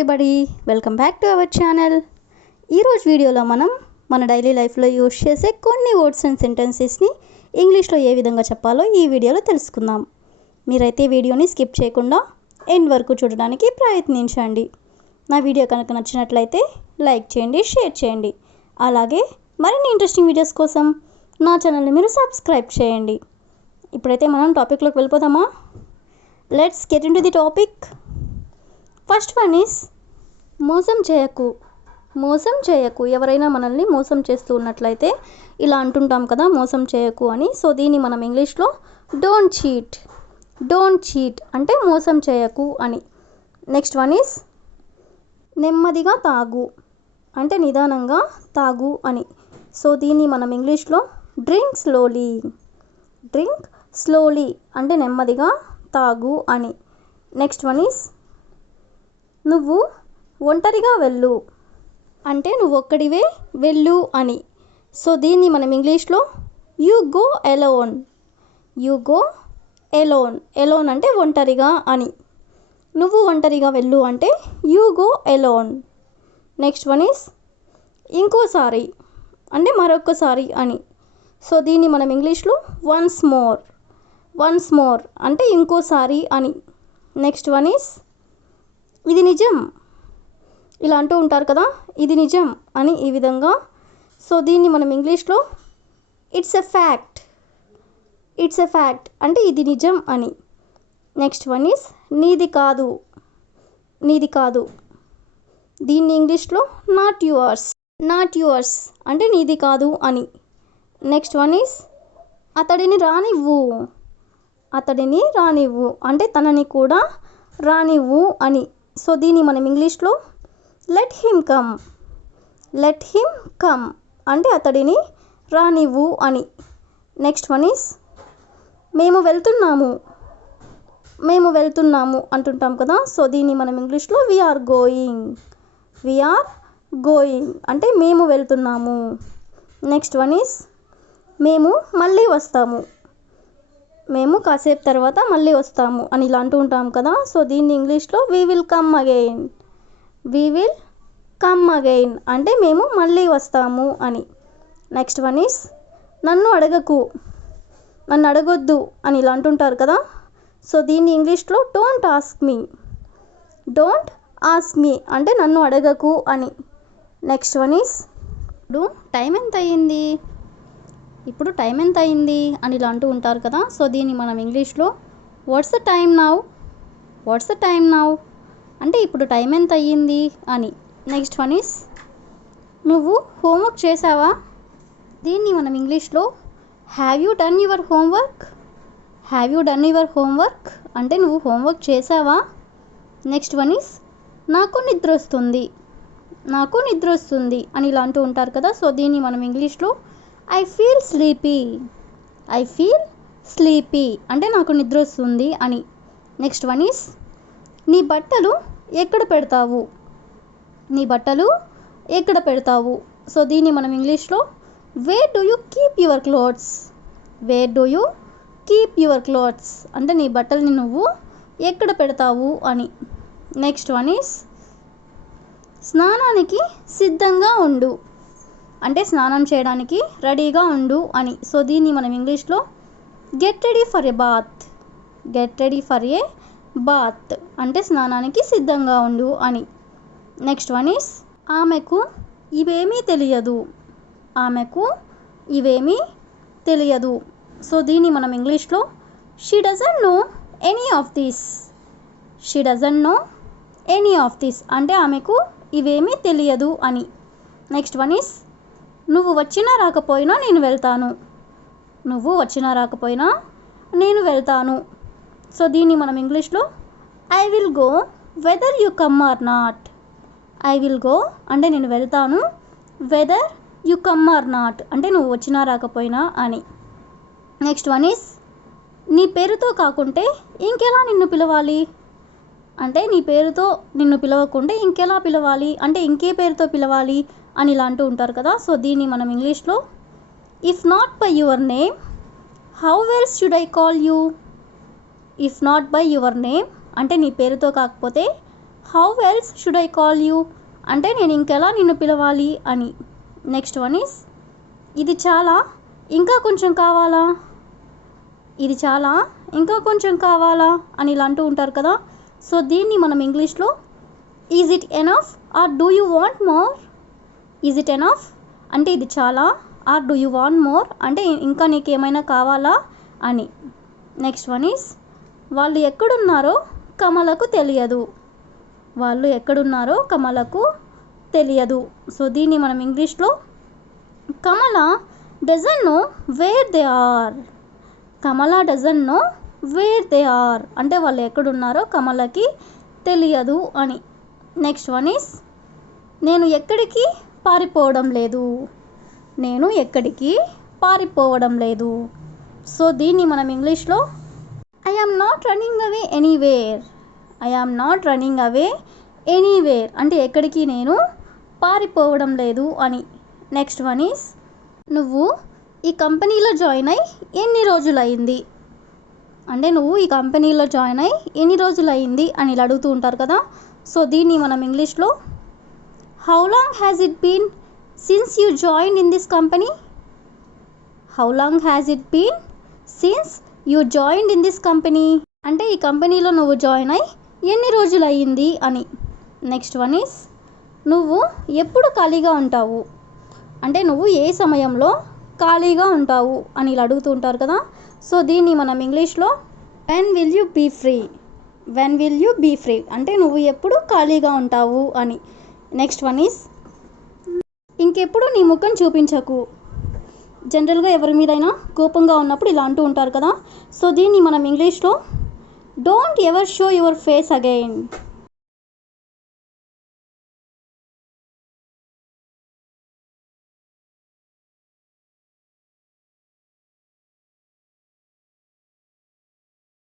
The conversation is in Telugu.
Everybody, welcome back to our channel. ఈరోజు వీడియోలో మనం మన డైలీ లైఫ్లో యూజ్ చేసే కొన్ని వర్డ్స్ అండ్ సెంటెన్సెస్ని ఇంగ్లీష్లో ఏ విధంగా చెప్పాలో ఈ వీడియోలో తెలుసుకుందాం. మీరైతే వీడియోని స్కిప్ చేయకుండా ఎండ్ వరకు చూడడానికి ప్రయత్నించండి. నా వీడియో కనుక నచ్చినట్లయితే లైక్ చేయండి, షేర్ చేయండి. అలాగే మరిన్ని ఇంట్రెస్టింగ్ వీడియోస్ కోసం నా ఛానల్ని మీరు సబ్స్క్రైబ్ చేయండి. ఇప్పుడైతే మనం టాపిక్లోకి వెళ్ళిపోదామా? Let's get in to the topic. First one is మోసం చేయకు. మోసం చేయకు, ఎవరైనా మనల్ని మోసం చేస్తూ ఉన్నట్లయితే ఇలా అంటుంటాం కదా, మోసం చేయకు అని. సో దీన్ని మనం ఇంగ్లీష్లో డోంట్ చీట్. డోంట్ చీట్ అంటే మోసం చేయకు అని. నెక్స్ట్ వన్ ఈస్ నెమ్మదిగా తాగు అంటే నిదానంగా తాగు అని. సో దీన్ని మనం ఇంగ్లీష్లో డ్రింక్ స్లోలీ. డ్రింక్ స్లోలీ అంటే నెమ్మదిగా తాగు అని. నెక్స్ట్ వన్ ఈస్ నువ్వు ఒంటరిగా వెళ్ళు అంటే నువ్వు ఒక్కడివే వెళ్ళు అని. సో దీన్ని మనం ఇంగ్లీష్లో you go alone. You go alone. Alone అంటే ఒంటరిగా అని. నువ్వు ఒంటరిగా వెళ్ళు అంటే you go alone. Next one is ఇంకోసారి అంటే మరొకసారి అని. సో దీన్ని మనం ఇంగ్లీష్లో వన్స్ మోర్. వన్స్ మోర్ అంటే ఇంకోసారి అని. నెక్స్ట్ వన్ ఈస్ ఇది నిజం. ఇలా అంటూ ఉంటారు కదా, ఇది నిజం అని ఈ విధంగా. సో దీన్ని మనం ఇంగ్లీష్లో it's a fact. It's a fact అంటే ఇది నిజం అని. నెక్స్ట్ వన్ ఈస్ నీది కాదు. నీది కాదు. దీన్ని ఇంగ్లీష్లో నాట్ యువర్స్. నాట్ యువర్స్ అంటే నీది కాదు అని. నెక్స్ట్ వన్ ఈస్ అతడిని రానివ్వు. అతడిని రానివ్వు అంటే తనని కూడా రానివ్వు అని. సో దీన్ని మనం ఇంగ్లీష్లో let him come. Let him come అంటే అతడిని రానివ్వు అని. నెక్స్ట్ వన్ ఈస్ మేము వెళ్తున్నాము. మేము వెళ్తున్నాము అంటుంటాం కదా. సో దీన్ని మనం ఇంగ్లీష్లో వీఆర్ గోయింగ్. వీఆర్ గోయింగ్ అంటే మేము వెళ్తున్నాము. నెక్స్ట్ వన్ ఈస్ మేము మళ్ళీ వస్తాము. మేము కాసేపు తర్వాత మళ్ళీ వస్తాము అని ఇలా అంటూ ఉంటాం కదా. సో దీన్ని ఇంగ్లీష్లో we will come again. We will come again అంటే మేము మళ్ళీ వస్తాము అని. నెక్స్ట్ వన్ ఈస్ నన్ను అడగకు. నన్ను అడగొద్దు అని ఇలా అంటుంటారు కదా. సో దీన్ని ఇంగ్లీష్లో don't ask me. Don't ask me అంటే నన్ను అడగకు అని. నెక్స్ట్ వన్ ఈస్ ఇప్పుడు టైం ఎంత అయ్యింది. ఇప్పుడు టైం ఎంత అయింది అని ఇలా అంటూ ఉంటారు కదా. సో దీన్ని మనం ఇంగ్లీష్లో what's the time now. What's the time now అంటే ఇప్పుడు టైం ఎంత అయ్యింది అని. నెక్స్ట్ వన్ ఈస్ నువ్వు హోంవర్క్ చేసావా. దీన్ని మనం ఇంగ్లీష్లో have you done your homework. Have you done your homework అంటే నువ్వు హోంవర్క్ చేసావా. నెక్స్ట్ వన్ ఈస్ నాకు నిద్ర వస్తుంది. నాకు నిద్ర వస్తుంది అని ఇలా అంటూ ఉంటారు కదా. సో దీన్ని మనం ఇంగ్లీష్లో I feel sleepy. I feel sleepy అంటే నాకు నిద్ర వస్తుంది అని. నెక్స్ట్ వన్ ఈస్ నీ బట్టలు ఎక్కడ పెడతావు. నీ బట్టలు ఎక్కడ పెడతావు. సో దీన్ని మనం ఇంగ్లీష్లో where do you keep your clothes. Where do you keep your clothes అంటే నీ బట్టల్ని నువ్వు ఎక్కడ పెడతావు అని. నెక్స్ట్ వన్ ఈస్ స్నానానికి సిద్ధంగా ఉండు అంటే స్నానం చేయడానికి రెడీగా ఉండు అని. సో దీన్ని మనం ఇంగ్లీష్లో get ready for a bath. Get ready for a bath అంటే స్నానానికి సిద్ధంగా ఉండు అని. నెక్స్ట్ వన్ ఈస్ ఆమెకు ఇవేమీ తెలియదు. ఆమెకు ఇవేమీ తెలియదు. సో దీన్ని మనం ఇంగ్లీష్లో she doesn't know any of this. She doesn't know any of this అంటే ఆమెకు ఇవేమీ తెలియదు అని. నెక్స్ట్ వన్ ఈస్ నువ్వు వచ్చినా రాకపోయినా నేను వెళ్తాను. నువ్వు వచ్చినా రాకపోయినా నేను వెళ్తాను. సో దీన్ని మనం ఇంగ్లీష్లో I will go whether you come or not. I will go అంటే నేను వెళ్తాను. Whether you come or not అంటే నువ్వు వచ్చినా రాకపోయినా అని. నెక్స్ట్ వన్ ఈస్ నీ పేరుతో కాకుంటే ఇంకెలా నిన్ను పిలవాలి. అంటే నీ పేరుతో నిన్ను పిలవకుంటే ఇంకెలా పిలవాలి అంటే ఇంకే పేరుతో పిలవాలి అని ఇలా అంటూ ఉంటారు కదా. సో దీన్ని మనం ఇంగ్లీష్లో if not by your name how else should I call you. If not by your name అంటే నీ పేరుతో కాకపోతే how else should I call you అంటే నేను ఇంకెలా నిన్ను పిలవాలి అని. నెక్స్ట్ వన్ ఈస్ ఇది చాలా ఇంకా కొంచెం కావాలా, ఇది చాలా ఇంకా కొంచెం కావాలా అని ఇలా అంటూ ఉంటారు కదా. సో దీన్ని మనం ఇంగ్లీష్లో is it enough or do you want more. Is it enough అంటే ఇది చాలా, or do you want more అంటే ఇంకా నీకేమైనా కావాలా అని. నెక్స్ట్ వన్ ఈస్ వాళ్ళు ఎక్కడున్నారో కమలకు తెలియదు. వాళ్ళు ఎక్కడున్నారో కమలకు తెలియదు. సో దీన్ని మనం ఇంగ్లీష్లో Kamala doesn't know where they are. Kamala doesn't know where they are అంటే వాళ్ళు ఎక్కడున్నారో కమలకి తెలియదు అని. నెక్స్ట్ వన్ ఈస్ నేను ఎక్కడికి పారిపోవడం లేదు. నేను ఎక్కడికి పారిపోవడం లేదు. సో దీన్ని మనం ఇంగ్లీష్లో I am not running away anywhere. I am not running away anywhere అంటే ఎక్కడికి నేను పారిపోవడం లేదు అని. నెక్స్ట్ వన్ ఈస్ నువ్వు ఈ కంపెనీలో జాయిన్ అయ్యి ఎన్ని రోజులైంది అంటే నువ్వు ఈ కంపెనీలో జాయిన్ అయ్యి ఎన్ని రోజులైంది అని ఇలా అడుగుతూ ఉంటారు కదా. సో దీన్ని మనం ఇంగ్లీష్లో how long has it been since you join in this company. How long has it been since you join in this company అంటే ఈ కంపెనీలో నువ్వు జాయిన్ అయ్యి ఎన్ని రోజులు అయ్యింది అని. నెక్స్ట్ వన్ ఈస్ నువ్వు ఎప్పుడు ఖాళీగా ఉంటావు అంటే నువ్వు ఏ సమయంలో ఖాళీగా ఉంటావు అని ఇలా అడుగుతూ ఉంటారు కదా. సో దీన్ని మనం ఇంగ్లీష్లో when will you be free. When will you be free అంటే నువ్వు ఎప్పుడు ఖాళీగా ఉంటావు అని. నెక్స్ట్ వన్ ఈస్ ఇంకెప్పుడు నీ ముఖం చూపించకు. జనరల్గా ఎవరి మీదైనా కోపంగా ఉన్నప్పుడు ఇలా అంటూ ఉంటారు కదా. సో దీన్ని మనం ఇంగ్లీష్లో don't ever show your face again.